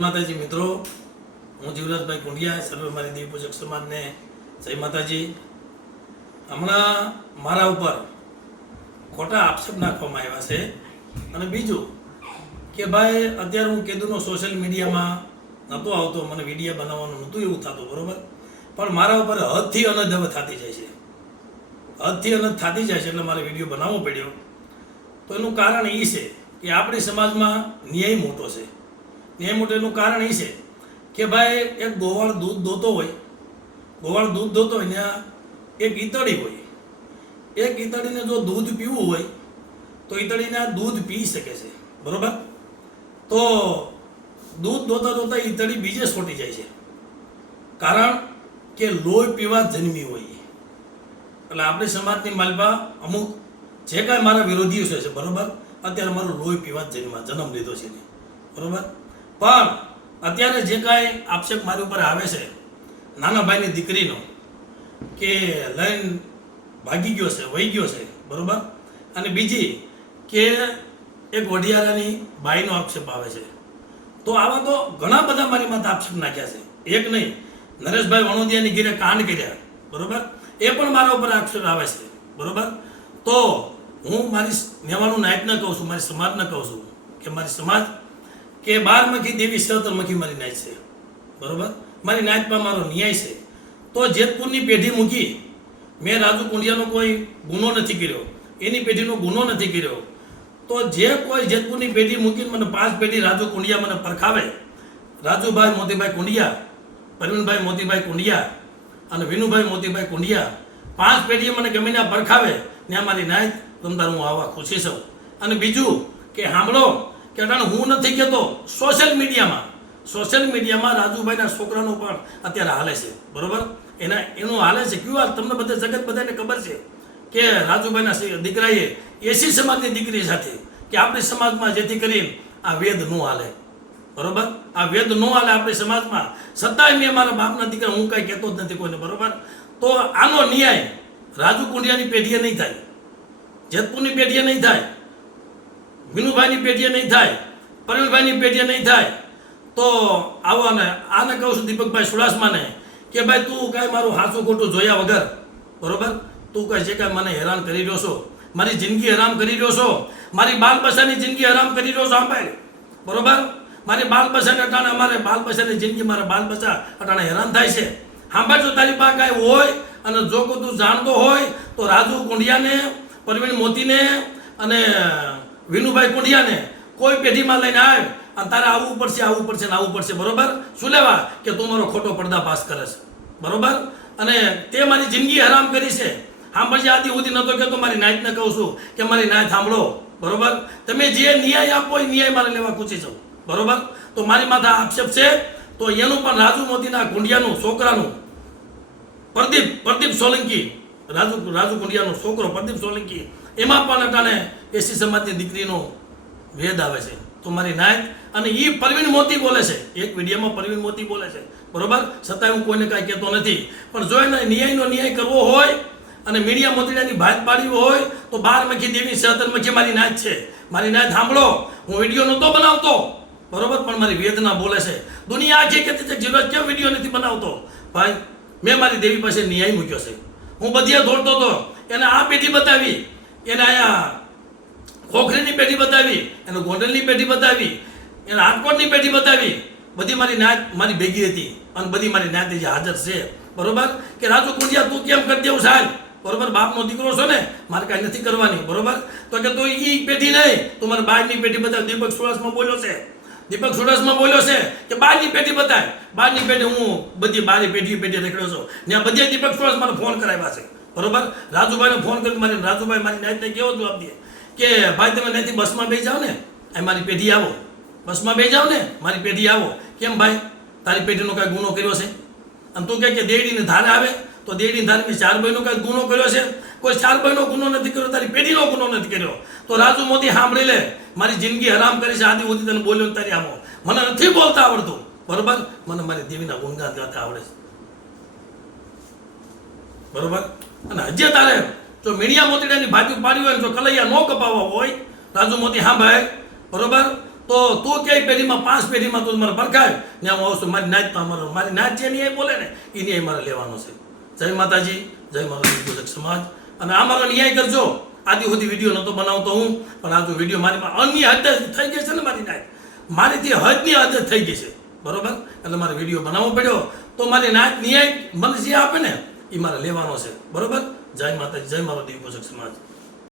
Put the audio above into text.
માતાજી મિત્રો, હું જીવરાજભાઈ કુંડિયા, સર્વે મારી દેવી પૂજક સમાજને જય માતાજી. હમણાં મારા ઉપર ખોટા આક્ષેપ નાખવામાં આવ્યા છે. અને બીજું કે ભાઈ, અત્યારે હું કીધું સોશિયલ મીડિયામાં નહોતો આવતો, મને વિડીયો બનાવવાનું નહોતું એવું થતું, બરાબર. પણ મારા ઉપર હદથી અનદ હવે થતી જાય છે, હદથી અનદ થતી જાય છે, એટલે મારે વિડીયો બનાવવો પડ્યો. તો એનું કારણ એ છે કે આપણી સમાજમાં ન્યાય મોટો છે. ન્યાય મોટો એનું કારણ એ છે કે ભાઈ, એક ગોવાળ દૂધ દોતો હોય, ને એક ઈતળી હોય. એક ઈતળીને જો દૂધ પીવું હોય તો ઈતળીને આ દૂધ પી શકે છે, બરાબર. તો દૂધ દોતા દોતા ઈતળી બીજે છોટી જાય છે, કારણ કે લોહી પીવા જન્મી હોય. એટલે આપણી સમાજની માલપા અમુક જે કાંઈ મારા વિરોધીઓ છે, બરાબર, અત્યારે મારું લોહી પીવા જન્મ લીધો છે, બરાબર. પણ અત્યારે જે કાંઈ આક્ષેપ મારી ઉપર આવે છે નાના ભાઈની દીકરીનો, કે લઈને ભાગી ગયો છે, વહી ગયો છે, બરાબર. અને બીજી કે એક વઢિયારાની બાઈનો આક્ષેપ આવે છે. તો આવા તો ઘણા બધા મારી માથે આક્ષેપ નાખ્યા છે, એક નહીં. નરેશભાઈ વણોદિયાની ઘીરે કાંડ કર્યા, બરાબર, એ પણ મારા ઉપર આક્ષેપ આવે છે, બરાબર. તો હું મારી નેવાનું નાયકને કહું છું, મારી સમાજને કહું છું કે મારી સમાજ કે 12 દેવી 17 મારી નાયત છે, બરાબર. મારી નાયતમાં મારો ન્યાય છે. તો જેતપુરની પેઢી મૂકી, મેં રાજુ કુંડિયાનો કોઈ ગુનો નથી કર્યો, એની પેઢીનો ગુનો નથી કર્યો. તો જે કોઈ જેતપુરની પેઢી મૂકીને મને 5 પેઢી રાજુ કુંડિયા મને પરખાવે, રાજુભાઈ મોતીભાઈ કુંડિયા, પરવીનભાઈ મોતીભાઈ કુંડિયા અને વિનુભાઈ મોતીભાઈ કુંડિયા, 5 પેઢીએ મને ગમીને પરખાવે ને મારી નાયત તમતાર હું આવા ખુશી છું. અને બીજું કે સાંભળો, કે હું નથી કહેતો, સોશિયલ મીડિયામાં રાજુભાઈના છોકરાનો પણ અત્યારે હાલે છે, બરાબર. એનું હાલે છે ક્યું? તમને બધા જગત બધાને ખબર છે કે રાજુભાઈના દીકરાએ એસી સમાજની દીકરી સાથે, કે આપણી સમાજમાં જેથી કરીને આ વેદ ન હાલે, બરાબર. આ વેદ ન હાલે આપણી સમાજમાં, છતાંય મેં મારા બાપના દીકરા હું કાંઈ કહેતો જ નથી કોઈને, બરાબર. તો આનો ન્યાય રાજુ કુંડિયાની પેઢીએ નહીં થાય, જેતપુરની પેઢીએ નહીં થાય, વિનુભાઈની પેઢીએ નહીં થાય, પરવીનભાઈની પેઢીએ નહીં થાય. તો આને કહું છું દીપકભાઈ સુડાસમાને કે ભાઈ, તું કાંઈ મારું હાચું ખોટું જોયા વગર, બરાબર, તું કાંઈ જે કાંઈ મને હેરાન કરી રહ્યો છો, મારી જિંદગી હરામ કરી રહ્યો છો, મારી બાલ બચ્ચાની જિંદગી હરામ કરી રહ્યો છો, સાંભળ, બરાબર. મારી બાલ બચ્ચાને અટાણે, અમારે બાલ બચ્ચાની જિંદગી, મારા બાલ બચ્ચા અટાણે હેરાન થાય છે. સાંભળ, જો તારી પાસે કાંઈ હોય અને જો કોઈ તું જાણતો હોય તો રાજુ કુંડિયાને, પરવીન મોતીને અને વિનુભાઈ કુંડિયાને કોઈ પેઢીમાં લઈને આવે અને તારે આવવું પડશે ને આવવું પડશે, બરાબર. શું લેવા કે તું મારો ખોટો પર્દાફાશ કરે છે, બરાબર. અને તે મારી જિંદગી હરામ કરી છે. સાંભળજે, આદિ સુધી નહોતો કહેતો, મારી નાયતને કહું છું કે મારી નાયત સાંભળો, બરાબર. તમે જે ન્યાય આપો એ ન્યાય મારે લેવા પૂછી જાઉં, બરાબર. તો મારી માથે આક્ષેપ છે, તો એનું પણ રાજુ મોતીના કુંડિયાનું છોકરાનું પ્રદીપ સોલંકી, રાજુ કુંડિયાનો છોકરો પ્રદીપ સોલંકી, એમાં પણ અટાણે એસી સમાજની દીકરીનો વેદ આવે છે. તો મારી નાયત, અને એ પરવીન મોતી બોલે છે, એક વિડીયોમાં પરવીન મોતી બોલે છે, બરાબર. છતાંય હું કોઈને કાંઈ કહેતો નથી. પણ જો એને ન્યાય કરવો હોય અને મીડિયા મોતીડાની ભાત પાડવી હોય તો 12 દેવી 17 મારી નાયત છે. મારી નાયત સાંભળો, હું વિડીયો નહોતો બનાવતો, બરાબર, પણ મારી વેદના બોલે છે. દુનિયા આખી કહેતી છે જીવરાજ કેમ વિડીયો નથી બનાવતો? ભાઈ, મેં મારી દેવી પાસે ન્યાય મૂક્યો છે. હું બધે દોડતો હતો, એને આ પેઢી બતાવી, એને અહીંયા ખોખરીની પેઢી બતાવી, એને ગોંડલની પેઢી બતાવી, એને રાજકોટની પેઢી બતાવી. બધી મારી નાયત મારી ભેગી હતી અને બધી મારી નાયત જે હાજર છે, બરાબર. કે રાજુ કુંડિયા તું કેમ કરી દેવું સાહેબ, બરાબર, બાપનો દીકરો છો ને, મારે કાંઈ નથી કરવાની, બરાબર. તો કે તું એ પેઢી નહીં, તું મને બહારની પેઢી બતાવ. દીપક સુડાસમાં બોલ્યો છે કે બહારની પેઢી બતાય. બહારની પેઢી હું બધી 12 પેઢી રેખડ્યો છું ને, આ બધે દીપક સુડાસ મને ફોન કરાવ્યા છે, બરાબર. રાજુભાઈને ફોન કરી રાજુભાઈ મારી નાયતને કેવો જવાબ દે કે ભાઈ, તમે ત્યાંથી બસમાં બેસી જાઓ ને, આ મારી પેઢી આવો, બસમાં બેસી જાઓ ને, મારી પેઢી આવો. કેમ ભાઈ, તારી પેઢીનો કાંઈ ગુનો કર્યો છે? અને તું કહે કે દેડીને ધારે આવે, તો દેડીને ધારે મેં 4 ભાઈનો કાંઈ ગુનો કર્યો છે? કોઈ 4 ભાઈનો ગુનો નથી કર્યો, તારી પેઢીનો ગુનો નથી કર્યો. તો રાજુ મોદી સાંભળી લે, મારી જિંદગી હરામ કરી છે, આદિ સુધી તને બોલ્યો તારી આમો. મને નથી બોલતા આવડતું, બરાબર. મને મારી દેવીના ગુણગાન ગાતા આવડે છે, બરાબર. અને હજી તારે જો મીડિયા મોતીડાની ભાજી પાડી હોય, જો કલૈયા ન કપાવવા હોય, રાજુ મોતી સાંભળ, બરાબર. તો તું કઈ પેઢીમાં 5 પેઢીમાં તું મારે પરખાય ને હું આવું છું મારી નાચમાં મારી નાચ જે ન્યાય બોલે ને એ ન્યાય મારે લેવાનો છે. જય માતાજી, જય મારો દીપોજક સમાજ. અને આ મારો ન્યાય કરજો. આદિ સુધી વિડીયો નહોતો બનાવતો હું, પણ આ જો વિડીયો મારી અન્ય હદ થઈ ગઈ છે ને, મારી નાચ મારીથી હદની હદ થઈ ગઈ છે, બરોબર. એટલે મારે વિડીયો બનાવવો પડ્યો તો મારી નાચ ન્યાય મને જે આપે ને એ મારે લેવાનો છે, બરોબર. જય માતાજી, જય મારો દીપોજક સમાજ.